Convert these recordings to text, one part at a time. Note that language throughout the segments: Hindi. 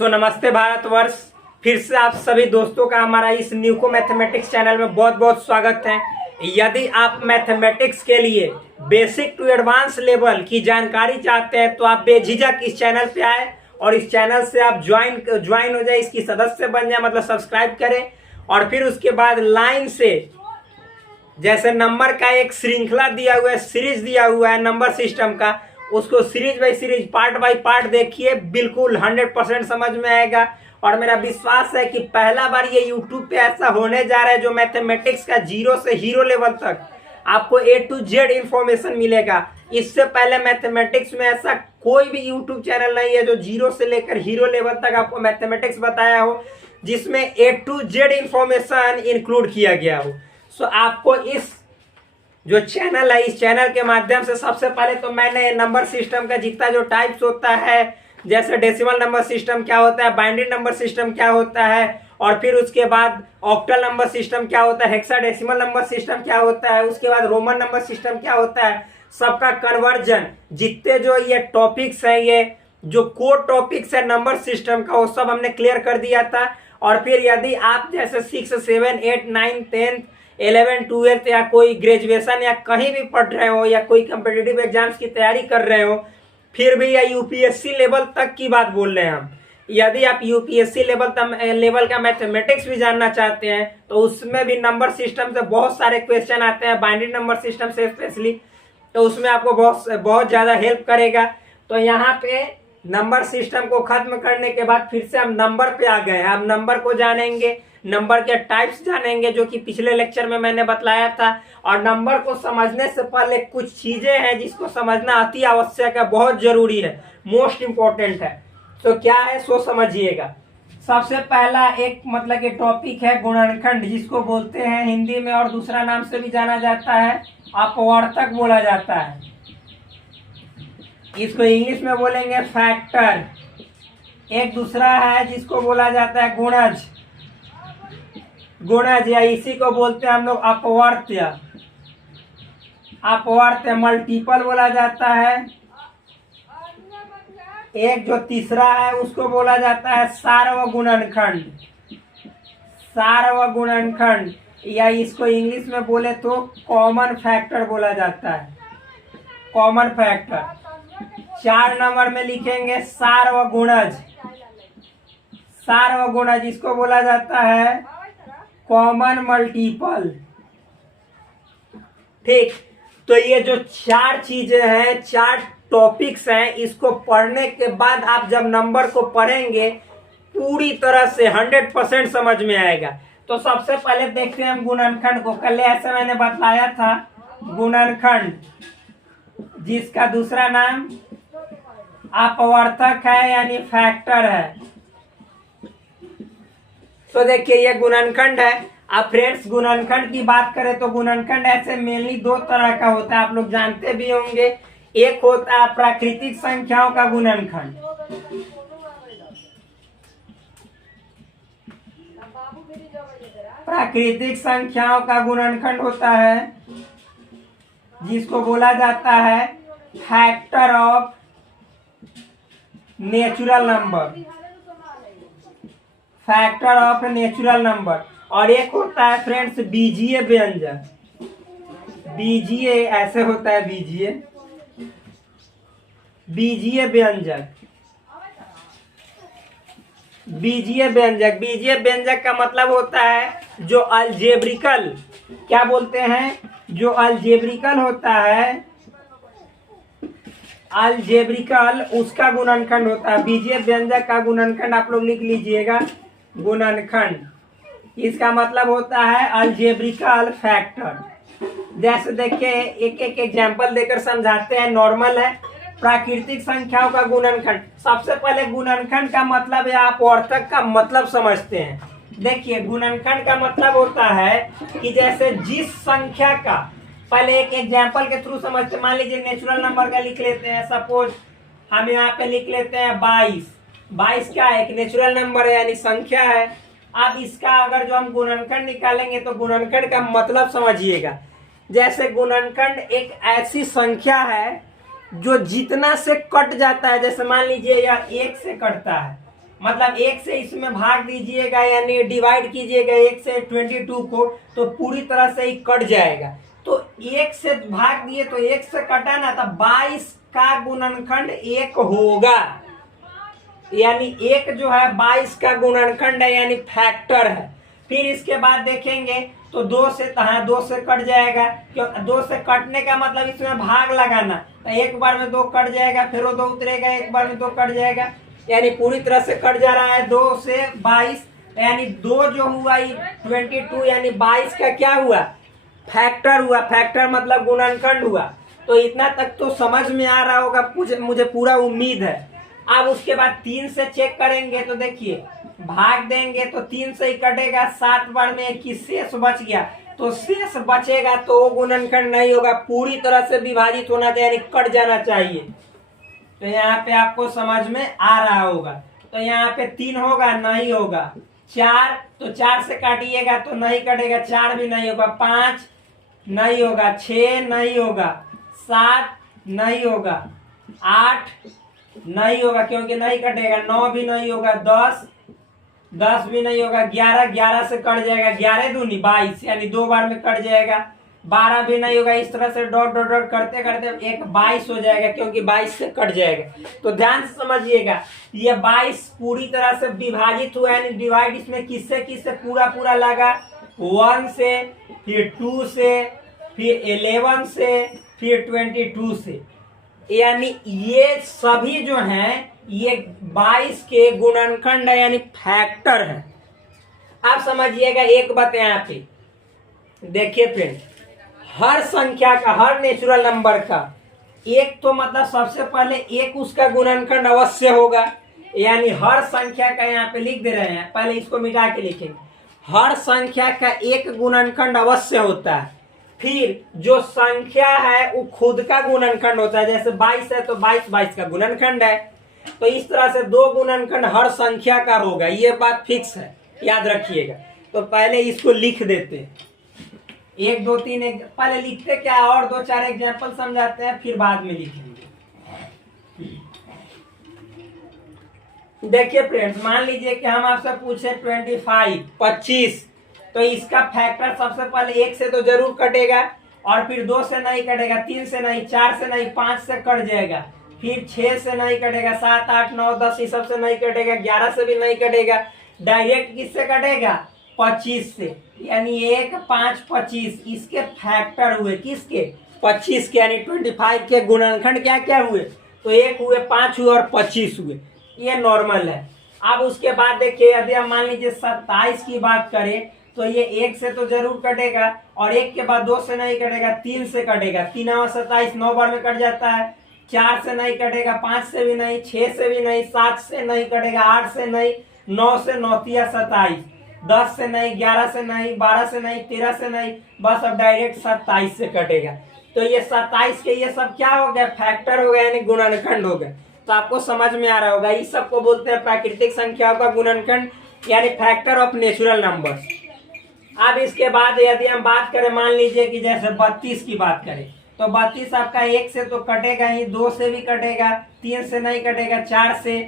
नमस्ते भारतवर्ष। फिर से आप सभी दोस्तों का हमारा इस न्यूको मैथमेटिक्स चैनल में बहुत बहुत स्वागत है। यदि आप मैथमेटिक्स के लिए बेसिक टू एडवांस लेवल की जानकारी चाहते हैं तो आप बेझिझक इस चैनल पे आए और इस चैनल से आप ज्वाइन हो जाए, इसकी सदस्य बन जाए, मतलब सब्सक्राइब करें। और फिर उसके बाद लाइन से जैसे नंबर का एक श्रृंखला दिया हुआ है, सीरीज दिया हुआ है नंबर सिस्टम का, उसको series by series part by part देखिए, बिल्कुल 100% समझ में आएगा। और मेरा विश्वास है कि पहला बार ये यूट्यूब पे ऐसा होने जा रहा है जो मैथमेटिक्स का जीरो से हीरो लेवल तक आपको A to Z इंफॉर्मेशन मिलेगा। इससे पहले मैथमेटिक्स में ऐसा कोई भी यूट्यूब चैनल नहीं है जो जीरो से लेकर हीरो लेवल तक आपको मैथमेटिक्स बताया हो, जिसमें A to Z information include किया गया हो। आपको इस जो चैनल है, इस चैनल के माध्यम से सबसे पहले तो मैंने नंबर सिस्टम का जितना जो टाइप्स होता है, जैसे डेसिमल नंबर सिस्टम क्या होता है, बाइनरी नंबर सिस्टम क्या होता है, और फिर उसके बाद ऑक्टल नंबर सिस्टम क्या होता है, हेक्साडेसिमल नंबर सिस्टम क्या होता है, उसके बाद रोमन नंबर सिस्टम क्या होता है, सबका कन्वर्जन, जितने जो ये टॉपिक्स है, ये जो कोर टॉपिक्स है नंबर सिस्टम का, वो सब हमने क्लियर कर दिया था। और फिर यदि आप जैसे 6, 7, 8, 9, 10, 11, 12 या कोई ग्रेजुएशन या कहीं भी पढ़ रहे हो या कोई कम्पिटिटिव एग्जाम्स की तैयारी कर रहे हो, फिर भी या यूपीएससी लेवल तक की बात बोल रहे हैं हम, यदि आप यूपीएससी लेवल का मैथमेटिक्स भी जानना चाहते हैं तो उसमें भी नंबर सिस्टम से बहुत सारे क्वेश्चन आते हैं, बाइनरी नंबर सिस्टम से स्पेशली, तो उसमें आपको बहुत ज़्यादा हेल्प करेगा। तो यहाँ पे नंबर सिस्टम को खत्म करने के बाद फिर से हम नंबर पे आ गए हैं। हम नंबर को जानेंगे, नंबर के टाइप्स जानेंगे जो कि पिछले लेक्चर में मैंने बतलाया था। और नंबर को समझने से पहले कुछ चीजें हैं जिसको समझना अति आवश्यक है, बहुत जरूरी है, मोस्ट इम्पोर्टेंट है। तो क्या है सो समझिएगा। सबसे पहला एक मतलब कि टॉपिक है गुणनखंड, जिसको बोलते हैं हिंदी में और दूसरा नाम से भी जाना जाता है अपवर्तक बोला जाता है। इसको इंग्लिश में बोलेंगे फैक्टर। एक दूसरा है जिसको बोला जाता है गुणज, या इसी को बोलते हैं हम लोग अपवर्त्य। मल्टीपल बोला जाता है। एक जो तीसरा है उसको बोला जाता है सार्वगुणनखंड, या इसको इंग्लिश में बोले तो कॉमन फैक्टर बोला जाता है, कॉमन फैक्टर। 4 नंबर में लिखेंगे सार्वगुणज, इसको बोला जाता है कॉमन मल्टीपल। ठीक, तो ये जो 4 चीजें हैं, 4 टॉपिक्स हैं, इसको पढ़ने के बाद आप जब नंबर को पढ़ेंगे पूरी तरह से 100% समझ में आएगा। तो सबसे पहले देखते हैं हम गुणनखंड को। कल ऐसे मैंने बतलाया था गुणनखंड, जिसका दूसरा नाम अपवर्तक है यानी फैक्टर है। तो देखिए ये गुणनखंड है। अब फ्रेंड्स गुणनखंड की बात करें तो गुणनखंड ऐसे मेनली 2 तरह का होता है, आप लोग जानते भी होंगे। एक होता है प्राकृतिक संख्याओं का गुणनखंड, प्राकृतिक संख्याओं का गुणनखंड होता है, जिसको बोला जाता है फैक्टर ऑफ नेचुरल नंबर। और एक होता है फ्रेंड्स बीजीय व्यंजक। ऐसे होता है बीजीय व्यंजक का मतलब होता है जो अलजेब्रिकल, क्या बोलते हैं, जो अलजेब्रिकल होता है, उसका गुणनखंड होता है। बीजीय व्यंजक का गुणनखंड आप लोग लिख लीजिएगा, गुणनखंड, इसका मतलब होता है अलजेब्रिकल फैक्टर। जैसे देखिए एक एग्जांपल देकर समझाते हैं। नॉर्मल है प्राकृतिक संख्याओं का गुणनखंड। सबसे पहले गुणनखंड का मतलब है, आप अपवर्तक का मतलब समझते हैं। देखिए गुणनखंड का मतलब होता है कि जैसे जिस संख्या का, पहले एक एग्जांपल के थ्रू समझते। मान लीजिए नेचुरल नंबर का लिख लेते हैं, सपोज हम यहाँ पे लिख लेते हैं 22 क्या है, एक नेचुरल नंबर है यानी संख्या है। अब इसका अगर जो हम गुणनखंड निकालेंगे तो गुणनखंड का मतलब समझिएगा। जैसे गुणनखंड एक ऐसी संख्या है जो जितना से कट जाता है, जैसे मान लीजिए यह 1 से कटता है, मतलब 1 से इसमें भाग दीजिएगा यानी डिवाइड कीजिएगा 1 से 22 को, तो पूरी तरह से ही कट जाएगा। तो 1 से भाग दिए तो 1 से कटा ना, तो 22 का गुणनखंड 1 होगा, यानी 1 जो है 22 का गुणनखंड है यानी फैक्टर है। फिर इसके बाद देखेंगे तो 2 से, हाँ 2 से कट जाएगा, क्यों 2 से कटने का मतलब इसमें भाग लगाना, तो एक बार में 2 कट जाएगा, फिर वो 2 उतरेगा, एक बार में 2 कट जाएगा, यानी पूरी तरह से कट जा रहा है। 2 से 22 यानी 2 जो हुआ 22 यानी 22 का क्या हुआ, फैक्टर हुआ। फैक्टर मतलब गुणनखंड हुआ। तो इतना तक तो समझ में आ रहा होगा, मुझे पूरा उम्मीद है। अब उसके बाद 3 से चेक करेंगे तो देखिए भाग देंगे तो 3 से ही कटेगा, 7 बार में 21 शेष बच गया, तो शेष बचेगा तो वो गुणनखंड नहीं होगा, पूरी तरह से विभाजित होना चाहिए यानी कट जाना चाहिए। तो यहाँ पे आपको समझ में आ रहा होगा। तो यहाँ पे 3 होगा, नहीं होगा। 4 तो 4 से काटिएगा तो नहीं कटेगा, 4 भी नहीं होगा। 5 नहीं होगा, 6 नहीं होगा, 7 नहीं होगा, 8 नहीं होगा क्योंकि नहीं कटेगा, 9 भी नहीं होगा, 10 भी नहीं होगा, 11 से कट जाएगा, 11 दूनी 22 यानी 2 बार में कट जाएगा, 12 भी नहीं होगा। इस तरह से डॉट डॉट डॉट करते करते एक 22 हो जाएगा क्योंकि 22 से कट जाएगा। तो ध्यान से समझिएगा, ये 22 पूरी तरह से विभाजित हुआ यानी डिवाइड इसमें किससे पूरा पूरा लगा, 1 से, फिर 2 से, फिर 11 से, फिर 22 से, यानी ये सभी जो हैं ये 22 के गुणनखंड है यानी फैक्टर है। आप समझिएगा एक बात यहाँ पे देखिए फ्रेंड, हर संख्या का, हर नेचुरल नंबर का एक तो मतलब सबसे पहले एक उसका गुणनखंड अवश्य होगा, यानी हर संख्या का यहाँ पे लिख दे रहे हैं, पहले इसको मिटा के लिखेंगे, हर संख्या का एक गुणनखंड अवश्य होता है। फिर जो संख्या है वो खुद का गुणनखंड होता है, जैसे 22 है तो 22 का गुणनखंड है। तो इस तरह से 2 गुणनखंड हर संख्या का होगा, ये बात फिक्स है, याद रखिएगा। तो पहले इसको लिख देते हैं, 1 2 3 पहले लिखते क्या और 2-4 एग्जाम्पल समझाते हैं, फिर बाद में लिखेंगे। देखिए फ्रेंड्स, मान लीजिए कि हम आपसे पूछे 25, तो इसका फैक्टर सबसे पहले 1 से तो जरूर कटेगा, और फिर 2 से नहीं कटेगा, 3 से नहीं, 4 से नहीं, 5 से कट जाएगा, फिर 6 से नहीं कटेगा, 7 8 9 10 इस सब से नहीं कटेगा, 11 से भी नहीं कटेगा, डायरेक्ट किससे कटेगा, 25 से, यानी 1 5 25 इसके फैक्टर हुए, किसके, 25 के, यानी 25 के गुणनखंड क्या क्या हुए, तो 1 हुए, 5 हुए और 25 हुए, ये नॉर्मल है। अब उसके बाद देखिए यदि हम मान लीजिए 27 की बात करें तो ये 1 से तो जरूर कटेगा, और 1 के बाद 2 से नहीं कटेगा, 3 से कटेगा, 3 और 27 9 बार में कट जाता है, 4 से नहीं कटेगा, 5 से भी नहीं, 6 से भी नहीं, 7 से नहीं कटेगा, 8 से नहीं, 9 से 9 3 27, 10 से नहीं, 11 से नहीं, 12 से नहीं, 13 से नहीं, बस अब डायरेक्ट 27 से कटेगा। तो ये 27 के ये सब क्या हो गया, फैक्टर हो गया यानी गुणनखंड हो गया। तो आपको समझ में आ रहा होगा, इस सबको बोलते हैं प्राकृतिक संख्याओं का गुणनखंड यानी फैक्टर ऑफ नेचुरल नंबर्स। अब इसके बाद यदि हम बात करें, मान लीजिए कि जैसे 32 की बात करें, तो 32 आपका 1 से तो कटेगा ही, 2 से भी कटेगा, 3 से नहीं कटेगा, 4 से,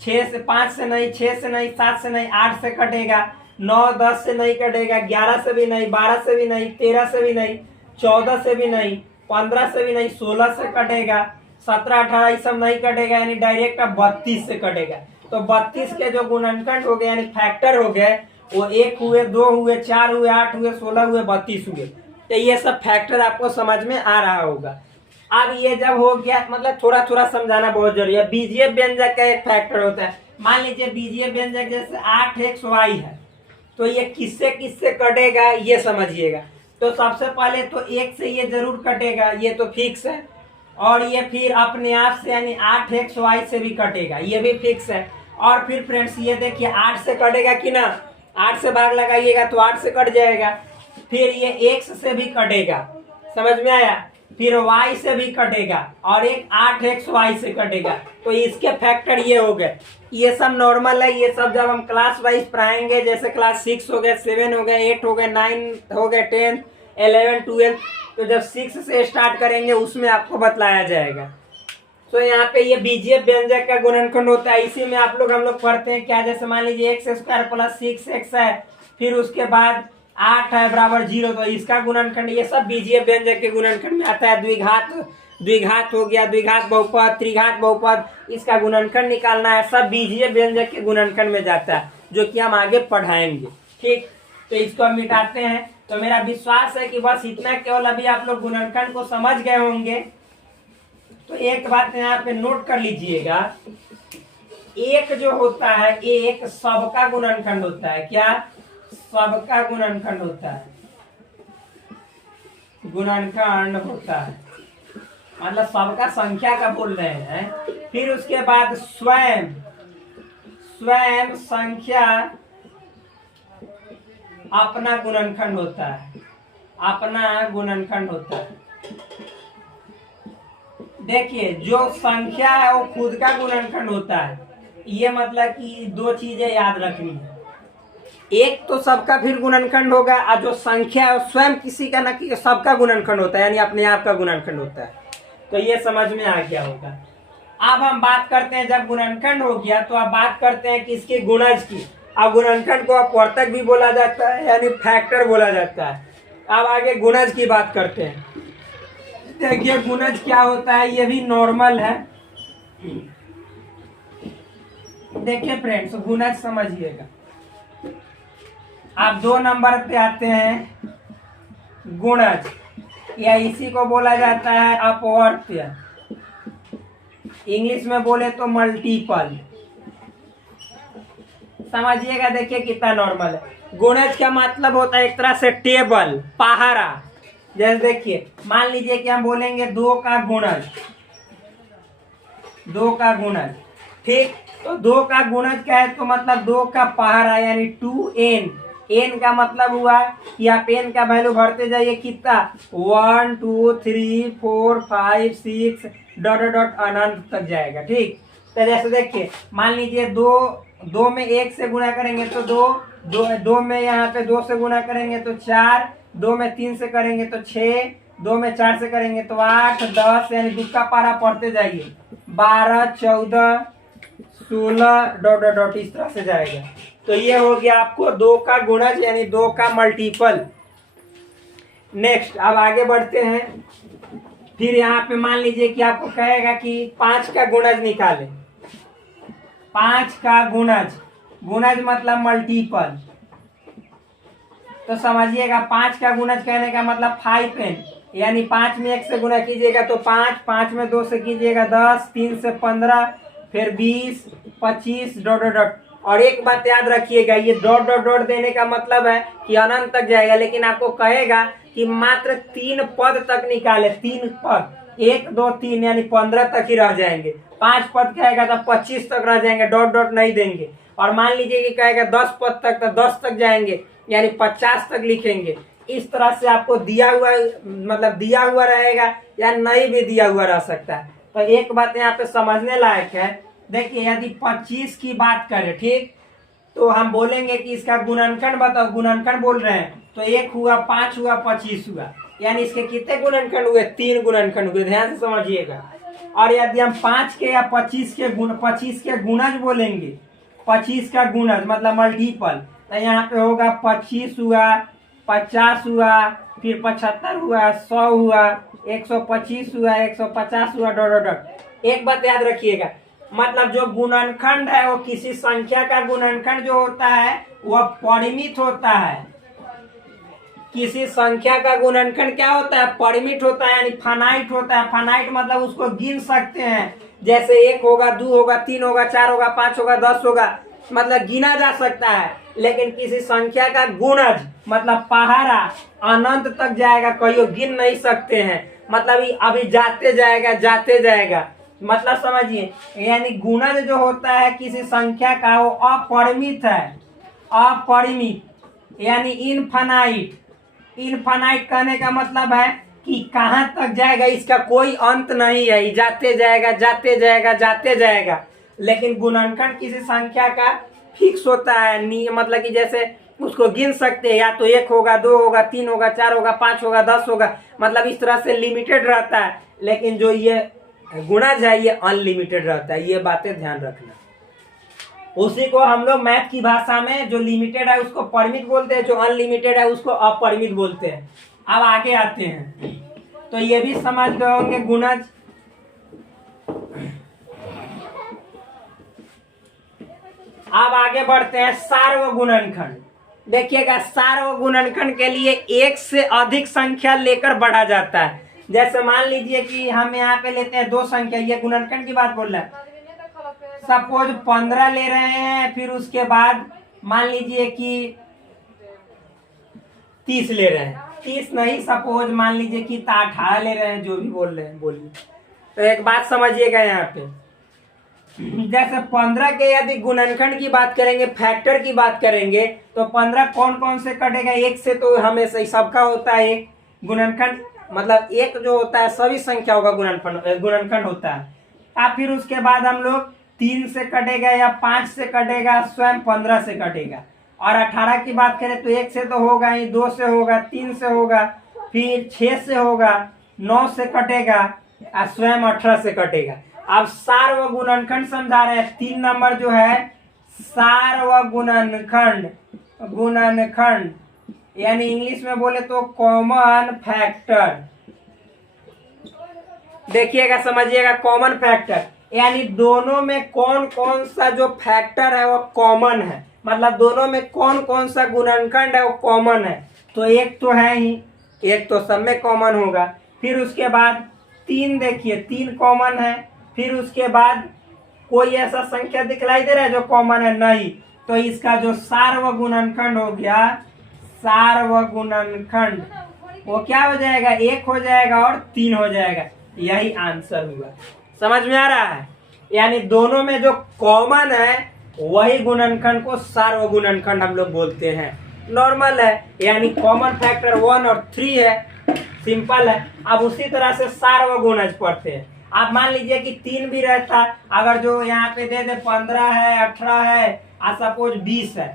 6 से, 5 से नहीं, 6 से नहीं, 7 से नहीं, 8 से कटेगा, 9 10 से नहीं कटेगा, 11 से भी नहीं, 12 से भी नहीं, 13 से भी नहीं, 14 से भी नहीं, 15 से भी नहीं, 16 से कटेगा, 17 18 ये सब नहीं कटेगा, यानी डायरेक्ट 32 से कटेगा। तो 32 के जो गुणनखंड हो गए यानी फैक्टर हो गए वो 1 हुए, 2 हुए, 4 हुए, 8 हुए, 16 हुए, 32 हुए। तो ये सब फैक्टर आपको समझ में आ रहा होगा। अब ये जब हो गया, मतलब थोड़ा थोड़ा समझाना बहुत जरूरी है। बीजीय व्यंजक का एक फैक्टर होता है, मान लीजिए बीजीय व्यंजक जैसे 8xy है, तो ये किससे किससे कटेगा ये समझिएगा। तो सबसे पहले तो 1 से ये जरूर कटेगा, ये तो फिक्स है, और ये फिर अपने आप से यानी 8xy से भी कटेगा, ये भी फिक्स है। और फिर फ्रेंड्स ये देखिए 8 से कटेगा कि ना, 8 से भाग लगाइएगा तो 8 से कट जाएगा, फिर ये x से भी कटेगा, समझ में आया, फिर y से भी कटेगा, और एक 8xy से कटेगा। तो इसके फैक्टर ये हो गए। ये सब नॉर्मल है, ये सब जब हम क्लास वाइज पढ़ाएंगे, जैसे क्लास 6 हो गए, 7 हो गए, 8 हो गए, 9 हो गए, 10 11 12, तो जब 6 से स्टार्ट करेंगे उसमें आपको बतलाया जाएगा। तो यहाँ पे ये बीजीय व्यंजक का गुणनखंड होता है। इसी में हम लोग पढ़ते हैं क्या, जैसे मान लीजिए एक्स स्क्वायर प्लस 6x है, फिर उसके बाद 8 है बराबर 0, तो इसका गुणनखंड, ये सब बीजीय व्यंजक के गुणनखंड में आता है। द्विघात हो गया, द्विघात बहुपद, त्रिघात बहुपद, इसका गुणनखंड निकालना है, सब बीजीय व्यंजक के गुणनखंड में जाता है, जो कि हम आगे पढ़ाएंगे। ठीक, तो इसको हम मिटाते हैं। तो मेरा विश्वास है कि बस इतना केवल अभी आप लोग गुणनखंड को समझ गए होंगे। तो एक बात यहाँ पे नोट कर लीजिएगा, एक जो होता है एक सबका गुणनखंड होता है। क्या? सबका गुणनखंड होता है, गुणनखंड होता है, मतलब सबका संख्या का बोल रहे हैं। फिर उसके बाद स्वयं संख्या अपना गुणनखंड होता है, अपना गुणनखंड होता है। देखिए, जो संख्या है वो खुद का गुणनखंड होता है। ये मतलब कि दो चीजें याद रखनी है, एक तो सबका फिर गुणनखंड होगा, और जो संख्या है स्वयं किसी का न कि सबका गुणनखंड होता है, यानी अपने आप का गुणनखंड होता है। तो ये समझ में आ गया होगा। अब हम बात करते हैं, जब गुणनखंड हो गया तो अब बात करते हैं किसकी, गुणज की। अब गुणनखंड को अपवर्तक भी बोला जाता है, यानी फैक्टर बोला जाता है। अब आगे गुणज की बात करते हैं। देखिए गुणज क्या होता है, ये भी नॉर्मल है। देखिए फ्रेंड्स, गुणज समझिएगा। आप 2 नंबर पे आते हैं गुणज, या इसी को बोला जाता है अपवर्त्य, इंग्लिश में बोले तो मल्टीपल। समझिएगा, देखिए कितना नॉर्मल है। गुणज का मतलब होता है एक तरह से टेबल, पहाड़ा। जैसे देखिए, मान लीजिए कि हम बोलेंगे 2 का गुणज, 2 का गुणज। ठीक, तो 2 का गुणज क्या है, तो मतलब 2 का पहाड़ा, यानी 2n। n का मतलब हुआ कि आप n का वैल्यू भरते जाइए, कितना, 1 2 3 4 5 6 डॉट डॉट अनंत तक जाएगा। ठीक, तो जैसे देखिए, मान लीजिए 2 में 1 से गुणा करेंगे तो 2 में यहाँ पे 2 से गुणा करेंगे तो 4, 2 में 3 से करेंगे तो 6, 2 में 4 से करेंगे तो 8 10, यानी 2 का पारा पढ़ते जाइए, 12 14 16 डॉट डॉट डॉट, इस तरह से जाएगा। तो ये हो गया आपको 2 का गुणज, यानी 2 का मल्टीपल। नेक्स्ट, अब आगे बढ़ते हैं। फिर यहाँ पे मान लीजिए कि आपको कहेगा कि 5 का गुणज निकाले, 5 का गुणज, गुणज मतलब मल्टीपल। तो समझिएगा, 5 का गुणज कहने का मतलब 5n, यानी 5 में 1 से गुणा कीजिएगा तो 5, 5 में 2 से कीजिएगा 10, 3 से 15, फिर 20 25 डॉट डॉट डॉट। और एक बात याद रखिएगा, ये डॉट डॉट डॉट देने का मतलब है कि अनंत तक जाएगा, लेकिन आपको कहेगा कि मात्र 3 पद तक निकाले, 3 पद, 1 2 3, यानी 15 तक ही रह जाएंगे। 5 पद कहेगा तो 25 तक रह जाएंगे, डॉट डॉट नहीं देंगे। और मान लीजिए कि कहेगा 10 पद तक, तो 10 तक जाएंगे, यानी 50 तक लिखेंगे। इस तरह से आपको दिया हुआ, मतलब दिया हुआ रहेगा या नहीं भी दिया हुआ रह सकता है। तो एक बात यहाँ पे समझने लायक है। देखिए, यदि 25 की बात करें, ठीक, तो हम बोलेंगे कि इसका गुणनखंड बताओ, गुणनखंड बोल रहे हैं, तो 1 हुआ, 5 हुआ, 25 हुआ, यानी इसके कितने गुणनखंड हुए, 3 गुणनखंड हुए। ध्यान से समझिएगा। और यदि हम 5 के या 25 के गुणज बोलेंगे, 25 का गुणज मतलब मल्टीपल, तो यहाँ पे होगा 25 हुआ, 50 हुआ, फिर 75 हुआ, 100 हुआ, 125 हुआ, 150 हुआ, डॉट डॉट डॉट। एक बात याद रखिएगा, मतलब जो गुणनखंड है वो किसी संख्या का गुणनखंड जो होता है वह परिमित होता है। किसी संख्या का गुणनखंड क्या होता है, परिमित होता है, यानी फाइनाइट होता है। फाइनाइट मतलब उसको गिन सकते हैं, जैसे 1 होगा, 2 होगा, 3 होगा, 4 होगा, 5 होगा, 10 होगा, मतलब गिना जा सकता है। लेकिन किसी संख्या का गुणज मतलब पहाड़ा अनंत तक जाएगा, कहीं गिन नहीं सकते हैं, मतलब अभी जाते जाएगा, जाते जाएगा, मतलब समझिए। यानी गुणज जो होता है किसी संख्या का वो अपरिमित है, अपरिमित, यानी इनफाइनाइट। इनफाइनाइट कहने का मतलब है कि कहाँ तक जाएगा, इसका कोई अंत नहीं है, जाते जाएगा, जाते जाएगा, जाते जाएगा। लेकिन गुणनखंड किसी संख्या का फिक्स होता है, मतलब कि जैसे उसको गिन सकते हैं, या तो 1 होगा, 2 होगा, 3 होगा, 4 होगा, 5 होगा, 10 होगा, मतलब इस तरह से लिमिटेड रहता है। लेकिन जो ये गुणज है ये अनलिमिटेड रहता है, ये बातें ध्यान रखना। उसी को हम लोग मैथ की भाषा में जो लिमिटेड है उसको परिमित बोलते हैं, जो अनलिमिटेड है उसको अपरिमित बोलते हैं। अब आगे आते हैं, तो ये भी समझ गए होंगे गुणज। अब आगे बढ़ते हैं सार्वगुणनखंड। देखिएगा सार्वगुणनखंड के लिए एक से अधिक संख्या लेकर बढ़ा जाता है। जैसे मान लीजिए कि हम यहाँ पे लेते हैं दो संख्या, ये गुणनखंड की बात बोल रहा है। सपोज 15 ले रहे हैं, फिर उसके बाद मान लीजिए कि 30 ले रहे हैं, 30 नहीं, सपोज मान लीजिए कि 18 ले रहे हैं, जो भी बोल रहे हैं बोलिए। तो एक बात समझिएगा यहाँ पे, जैसे 15 के यदि गुणनखंड की बात करेंगे, फैक्टर की बात करेंगे, तो 15 कौन कौन से कटेगा? एक से तो हमेशा ही सबका होता है एक गुणनखंड, मतलब एक जो होता है सभी संख्याओं का गुणनखंड होता है। अब फिर उसके बाद हम लोग 3 से कटेगा या 5 से कटेगा, स्वयं 15 से कटेगा। और 18 की बात करें तो 1 से तो होगा ही, 2 से होगा, 3 से होगा, फिर 6 से होगा, 9 से कटेगा और स्वयं 18 से कटेगा। अब सार्वगुणनखंड समझा रहे हैं। 3 नंबर जो है सार्वगुणनखंड, गुणनखंड यानी इंग्लिश में बोले तो कॉमन फैक्टर। देखिएगा समझिएगा, कॉमन फैक्टर यानी दोनों में कौन कौन सा जो फैक्टर है वो कॉमन है, मतलब दोनों में कौन कौन सा गुणनखंड है वो कॉमन है। तो एक तो है ही, एक तो सब में कॉमन होगा। फिर उसके बाद 3, देखिए 3 कॉमन है। फिर उसके बाद कोई ऐसा संख्या दिखलाई दे रहा है जो कॉमन है? नहीं। तो इसका जो सार्वगुणनखंड हो गया, सार्वगुणनखंड, वो क्या हो जाएगा? 1 हो जाएगा और 3 हो जाएगा। यही आंसर हुआ। समझ में आ रहा है? यानी दोनों में जो कॉमन है वही गुणनखंड को सार्वगुणनखंड हम लोग बोलते हैं। नॉर्मल है, यानी कॉमन फैक्टर 1 और 3 है, सिंपल है। अब उसी तरह से सार्वगुणज पढ़ते हैं। आप मान लीजिए कि 3 भी रहता, अगर जो यहाँ पे दे दे 15 है, 18 है और सपोज 20 है,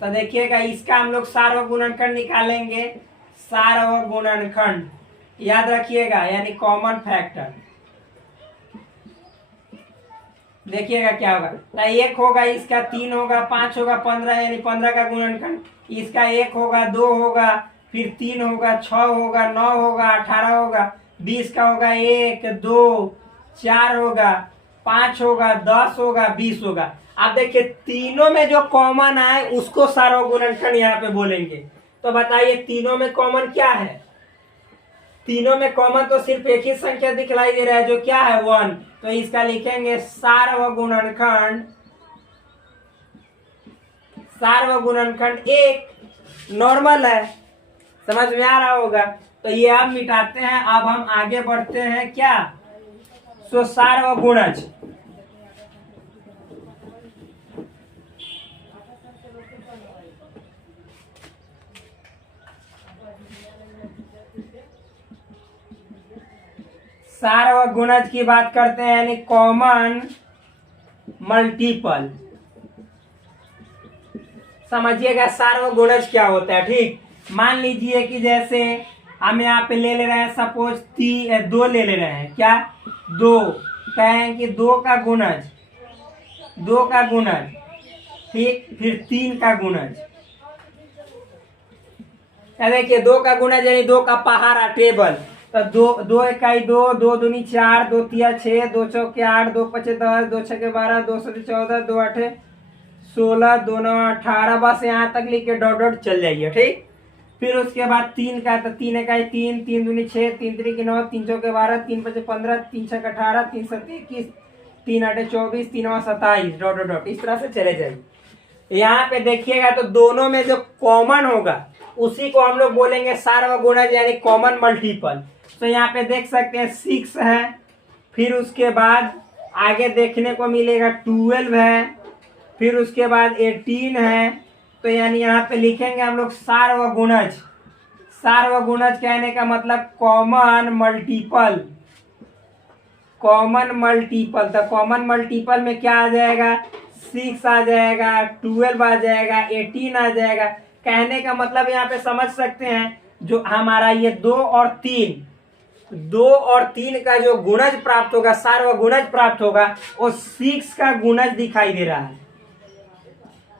तो देखिएगा इसका हम लोग सार्वगुणनखंड निकालेंगे। सार्वगुणनखंड याद रखिएगा, यानी कॉमन फैक्टर। देखिएगा क्या होगा, तो 1 होगा, इसका 3 होगा, 5 होगा, 15 यानी 15 का गुणनखंड। इसका 1 होगा, 2 होगा, फिर 3 होगा, 6 होगा, 9 होगा, 18 होगा, 20 का होगा 1, 2, 4 होगा, 5 होगा, 10 होगा, 20 होगा। अब देखिए तीनों में जो कॉमन आए उसको सार्वगुणनखंड यहाँ पे बोलेंगे। तो बताइए तीनों में कॉमन क्या है? तीनों में कॉमन तो सिर्फ एक ही संख्या दिखलाई दे रहा है, जो क्या है? 1। तो इसका लिखेंगे सार्वगुणनखंड, सार्वगुणनखंड 1। नॉर्मल है, समझ में आ रहा होगा। तो ये आप मिटाते हैं। अब हम आगे बढ़ते हैं क्या? सो सार्वगुणज। सार्वगुणज की बात करते हैं, यानी कॉमन मल्टीपल। समझिएगा सार्वगुणज क्या होता है। ठीक, मान लीजिए कि जैसे हम यहाँ पे ले रहे हैं, सपोज 2 ले रहे हैं। क्या? 2 कहें कि 2 का गुणज, 2 का गुणज, ठीक, फिर 3 का गुणज। देखिए 2 का गुणज यानी 2 का पहाड़ा, टेबल। तो 2 इकाई 2, 2 दूनी 4, 2 तिया 6, 2 चौके 8, 2 पचे 10, 2 छके 12, 2 सते 14, 2 आठे 16, 2 9 18। बस यहाँ तक लिख के डॉट डॉट चल जाइए। ठीक, फिर उसके बाद 3 का, तो 3 इकाई 3, 3 दूनी 6, 3 त्रिक 9, 3 चौके 12, 3 पचे 15, 3 छक 18, 3 सते 21, 3 आठे 24, 3 27, डॉट डॉट डॉट, इस तरह से चले जाइए। यहाँ पे देखिएगा तो दोनों में जो कॉमन होगा उसी को हम लोग बोलेंगे सार्वगुणज, यानी कॉमन मल्टीपल। तो यहाँ पे देख सकते हैं 6 है, फिर उसके बाद आगे देखने को मिलेगा 12 है, फिर उसके बाद 18 है। तो यानी यहाँ पे लिखेंगे हम लोग सार्वगुणज। सार्वगुणज कहने का मतलब कॉमन मल्टीपल, कॉमन मल्टीपल। तो कॉमन मल्टीपल में क्या आ जाएगा? 6 आ जाएगा, 12 आ जाएगा, 18 आ जाएगा। कहने का मतलब यहाँ पे समझ सकते हैं, जो हमारा ये 2 और 3, 2 और 3 का जो गुणज प्राप्त होगा, सार्वगुणज प्राप्त होगा, वो 6 का गुणज दिखाई दे रहा है।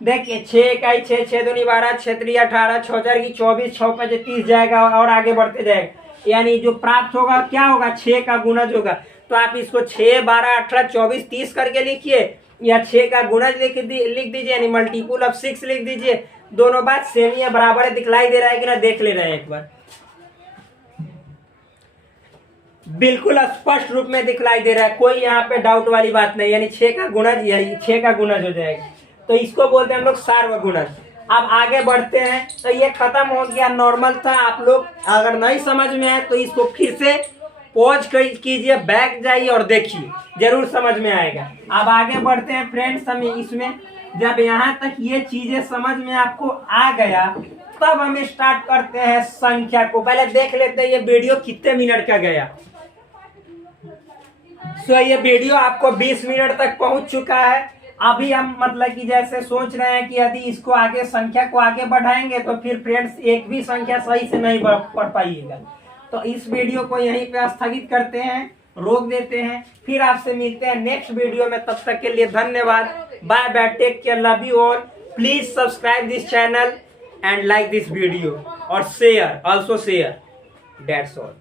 देखिए 6 का 6, 6 दूनी 12, 6 3 18, 6 4 की 24, 6 5 30 जाएगा और आगे बढ़ते जाएगा। यानी जो प्राप्त होगा क्या होगा, 6 का गुणज होगा। तो आप इसको 6 12 18 24 30 करके लिखिए, या 6 का गुणज लिख दीजिए, यानी मल्टीपल ऑफ 6 लिख दीजिए। दोनों बात सेम ही है, बराबर है। दिखलाई दे रहा है कि ना, देख ले रहे हैं एक बार। बिल्कुल स्पष्ट रूप में दिखलाई दे रहा है, कोई यहाँ पे डाउट वाली बात नहीं। यानी 6 का गुणज, यही 6 का गुणज हो जाएगा। तो इसको बोलते हैं हम लोग सार्वगुणज। अब आगे बढ़ते हैं। तो ये खत्म हो गया, नॉर्मल था। आप लोग अगर नहीं समझ में आए तो इसको फिर से पॉज कीजिए, बैक जाइए और देखिए, जरूर समझ में आएगा। अब आगे बढ़ते हैं फ्रेंड्स। हम इसमें जब यहाँ तक ये चीजें समझ में आपको आ गया, तब हम स्टार्ट करते हैं संख्या को। पहले देख लेते हैं ये वीडियो कितने मिनट का गया। ये वीडियो आपको 20 मिनट तक पहुंच चुका है। अभी हम मतलब कि जैसे सोच रहे हैं कि यदि इसको आगे, संख्या को आगे बढ़ाएंगे तो फिर फ्रेंड्स एक भी संख्या सही से नहीं पढ़ पाइएगा। तो इस वीडियो को यहीं पे स्थगित करते हैं, रोक देते हैं। फिर आपसे मिलते हैं नेक्स्ट वीडियो में। तब तक के लिए धन्यवाद। Bye bye, take care, love you all. Please subscribe this channel and like this video और share, also share. That's all.